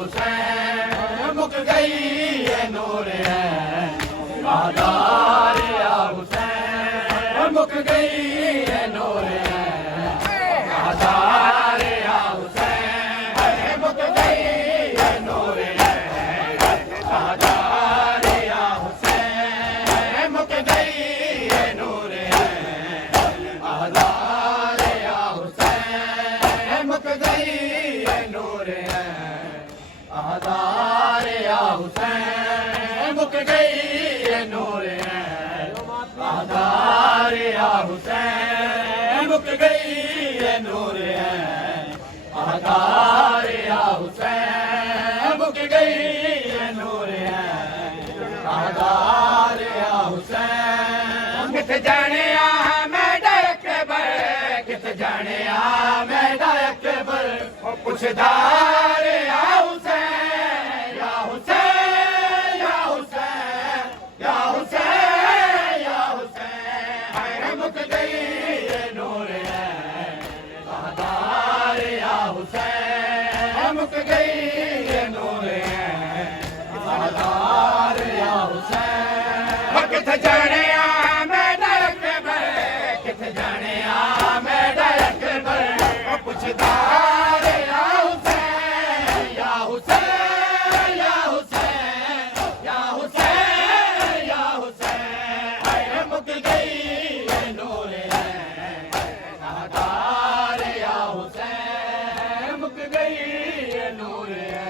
हुसैन मुक गई है नूर है आधार या हुसैन मुक गई है नूर है आधार या हुसैन मुक गई है नूर है आधार या हुसैन मुक गई है नूर है आधार या हुसैन मुक गई है नूर है आधार या हुसैन मुक गई है नूर है आधार या हुसैन मुक गई है नूर है आधार या हुसैन मुक गई है नूर है आधार या हुसैन कित जाने आ मैं डायक बर कित जाने आ मैं डायक बर पुछदार या हुसैन या हुसैन या हुसैन या हुसैन या हुसैन मुक गई है नूर है आधार या हुसैन मुक गई है नूर है आधार या हुसैन किथ जाने आ मैं डायक बर किथ जाने आ मैं डायक बर पुछदार या हुसैन या हुसैन या हुसैन या हुसैन या हुसैन मुक गई है नूर है आधार या हुसैन मुक गई है नूर है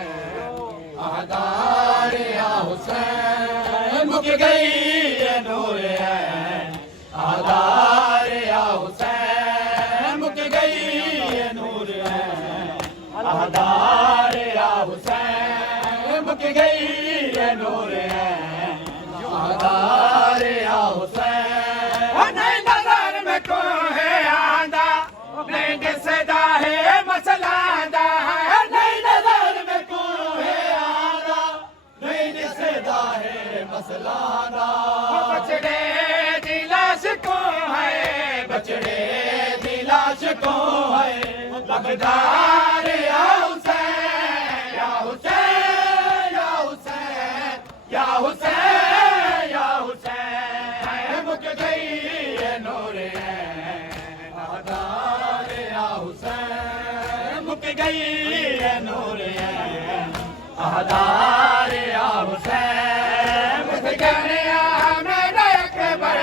आधार या हुसैन मुक गई है नूर है आधार या हुसैन मुक गई है नूर है आधार या हुसैन मुक गई है नूर है आधार या हुसैन नहीं नजर में को है आंदा नहीं दिसदा है मसला दा नहीं नजर में को है आंदा नहीं दिसदा है मसला दा बचड़े दी लाश को है बचड़े दी लाश को है बगदार या हुसैन या हुसैन या हुसैन या हुसैन या हुसैन मुक गई है नूर है आधार या हुसैन मुक गई है नूर है आधार या हुसैन किथ जाने आ मैं डायक बर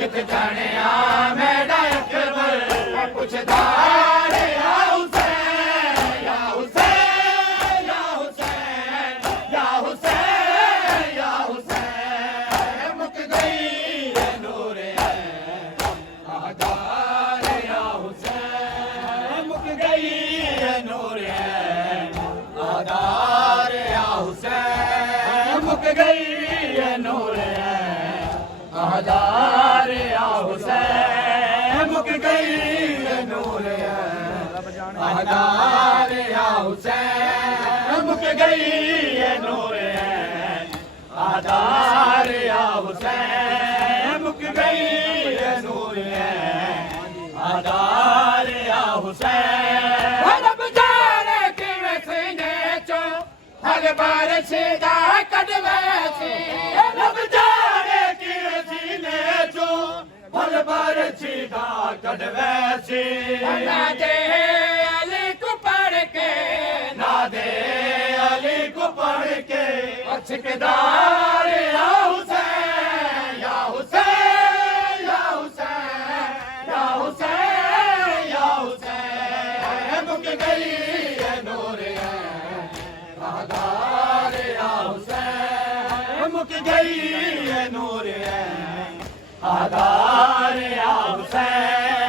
किथ जाने आ मैं डायक बर पुछदार या हुसैन या हुसैन या हुसैन या हुसैन या हुसैन मुक गई है नूर है आधार या हुसैन मुक गई है नूर है आधार या हुसैन मुक गई है नूर है आधार या हुसैन मुक गई है नूर है आधार या हुसैन मुक गई है नूर है आधार या हुसैन मुक गई है नूर है आधार या हुसैन रब जाने किवें सीने चो हर बार सीधा कढवे सी रब जाने किवें सीने चो हर बार सीधा कढवे सी ना दे अली को पढ़ के ना दे अली को पढ़ के ठेकेदार या हुसैन या हुसैन या हुसैन या हुसैन या हुसैन मुक गई है नूर है आधार या हुसैन मुक गई है नूर है आधार या हुसैन